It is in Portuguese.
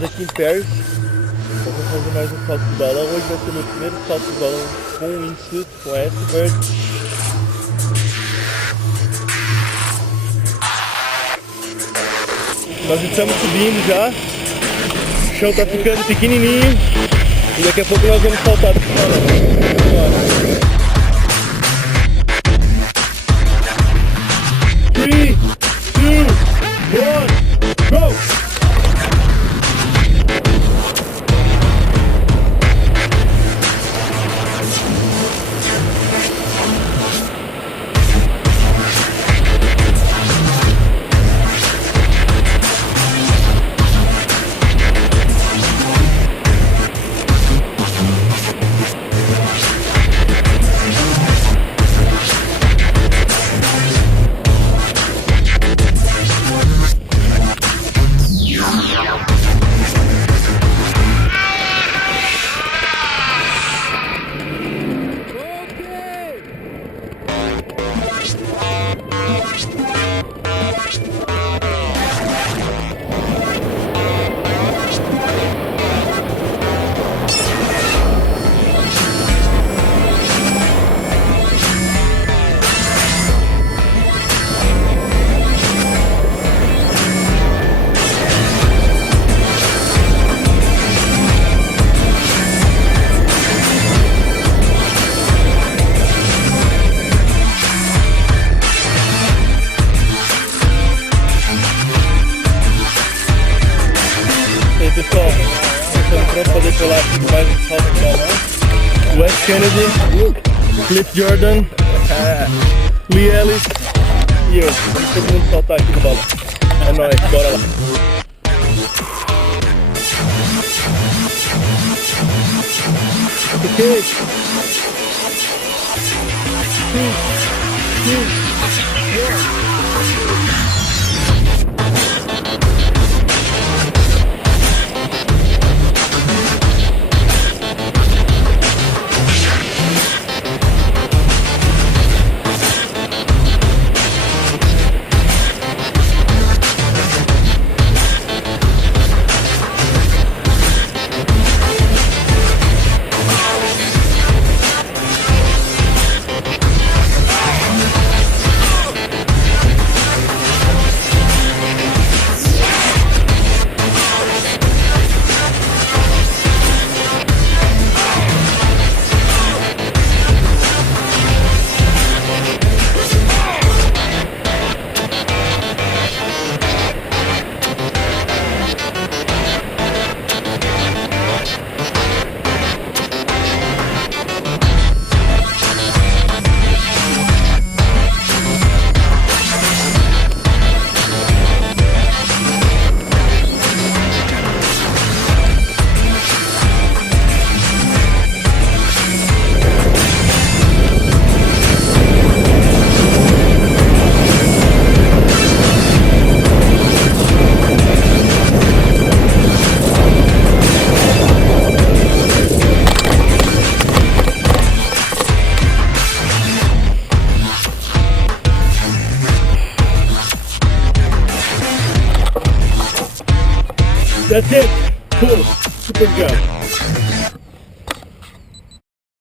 Estamos aqui em Paris. Vamos fazer mais um salto de balão. Hoje vai ser meu primeiro salto de balão com o wingsuit, com a S-Bird. Nós estamos subindo já. O chão está ficando pequenininho. E daqui a pouco nós vamos saltar do balão. 3, 2, 1, go! Pessoal, estamos prontos para decolar aqui mais um salto de balão. Wes Kennedy, Cliff Jordan, Lee Ellis e eu. Vamos todo mundo saltar aqui no balão. É nóis, bora lá. Ok. That's it. Cool. Super job.